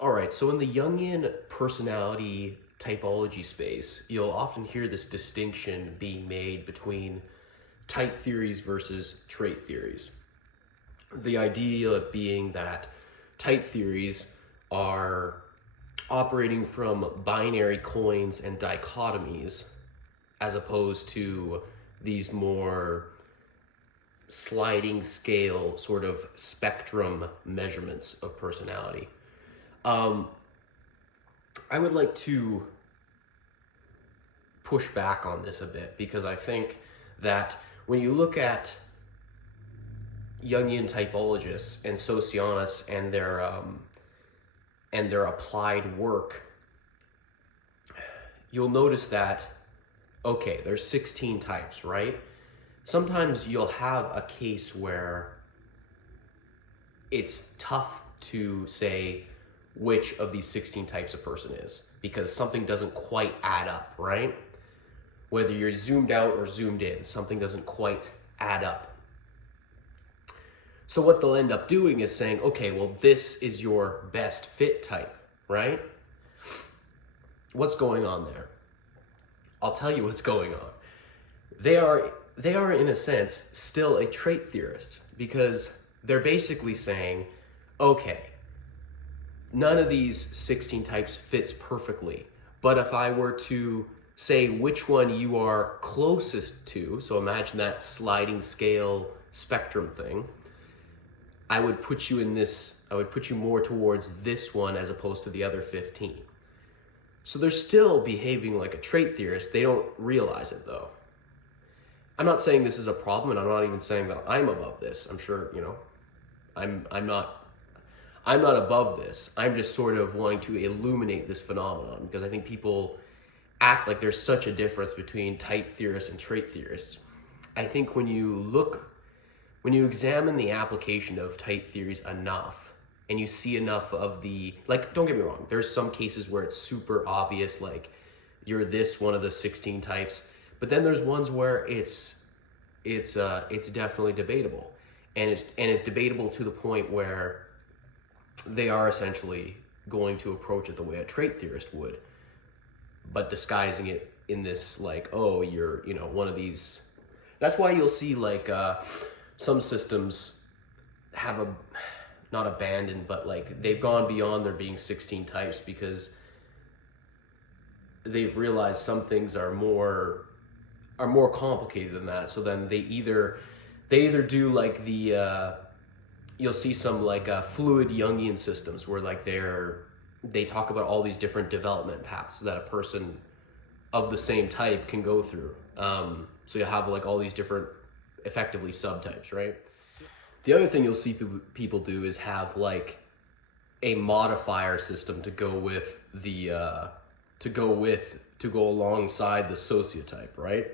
All right, so in the Jungian personality typology space, you'll often hear this distinction being made between type theories versus trait theories. The idea being that type theories are operating from binary coins and dichotomies as opposed to these more sliding scale sort of spectrum measurements of personality. I would like to push back on this a bit because I think that when you look at Jungian typologists and sociologists and their applied work, you'll notice that, okay, there's 16 types, right? Sometimes you'll have a case where it's tough to say which of these 16 types a person is because something doesn't quite add up, right? Whether you're zoomed out or zoomed in, something doesn't quite add up. So what they'll end up doing is saying, okay, well, this is your best fit type, right? What's going on there? I'll tell you what's going on. They are in a sense still a trait theorist because they're basically saying, okay, none of these 16 types fits perfectly, but if I were to say which one you are closest to, so imagine that sliding scale spectrum thing, I would put you more towards this one as opposed to the other 15. So they're still behaving like a trait theorist. They don't realize it though. I'm not saying this is a problem, and I'm not even saying that I'm above this. I'm sure, I'm not above this. I'm just sort of wanting to illuminate this phenomenon because I think people act like there's such a difference between type theorists and trait theorists. I think when you examine the application of type theories enough and you see enough of don't get me wrong, there's some cases where it's super obvious, like you're this one of the 16 types, but then there's ones where it's definitely debatable. And it's debatable to the point where they are essentially going to approach it the way a trait theorist would, but disguising it in this like, oh, you're, one of these. That's why you'll see like some systems have not abandoned, but like they've gone beyond there being 16 types because they've realized some things are more complicated than that. So then they either do like you'll see some like fluid Jungian systems where like they talk about all these different development paths that a person of the same type can go through. So you'll have like all these different effectively subtypes, right? The other thing you'll see people do is have like a modifier system to go with to go alongside the sociotype, right?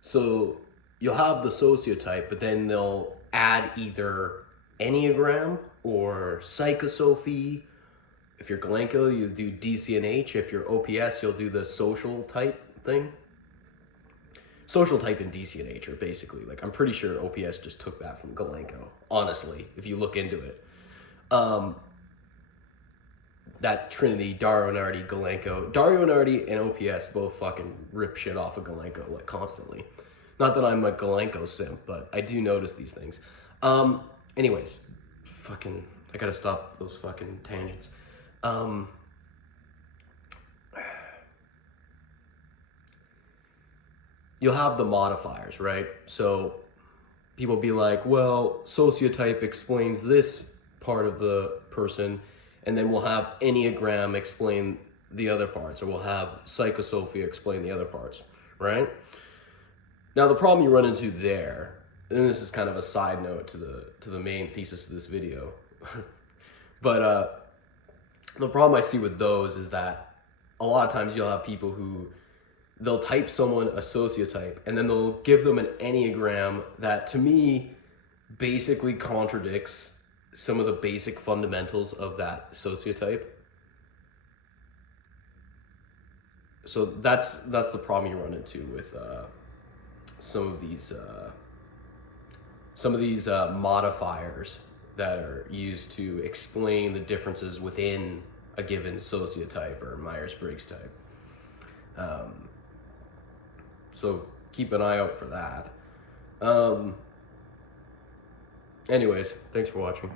So you'll have the sociotype, but then they'll add either enneagram or psychosophy. If you're Galenko, you do DCNH. If you're OPS, you'll do the social type thing. Social type and DCNH are basically, like, I'm pretty sure OPS just took that from Galenko, honestly, if you look into it. That Trinity, Dario Nardi, Galenko. Dario Nardi and OPS both fucking rip shit off of Galenko, like, constantly. Not that I'm a Galenko simp, but I do notice these things. Anyways, I gotta stop those fucking tangents. You'll have the modifiers, right? So people be like, well, sociotype explains this part of the person, and then we'll have enneagram explain the other parts, or we'll have psychosophy explain the other parts, right? Now the problem you run into there, and this is kind of a side note to the main thesis of this video, but the problem I see with those is that a lot of times you'll have people who they'll type someone a sociotype and then they'll give them an enneagram that to me basically contradicts some of the basic fundamentals of that sociotype. So that's the problem you run into with some of these modifiers that are used to explain the differences within a given sociotype or Myers-Briggs type. So keep an eye out for that. Anyways, thanks for watching.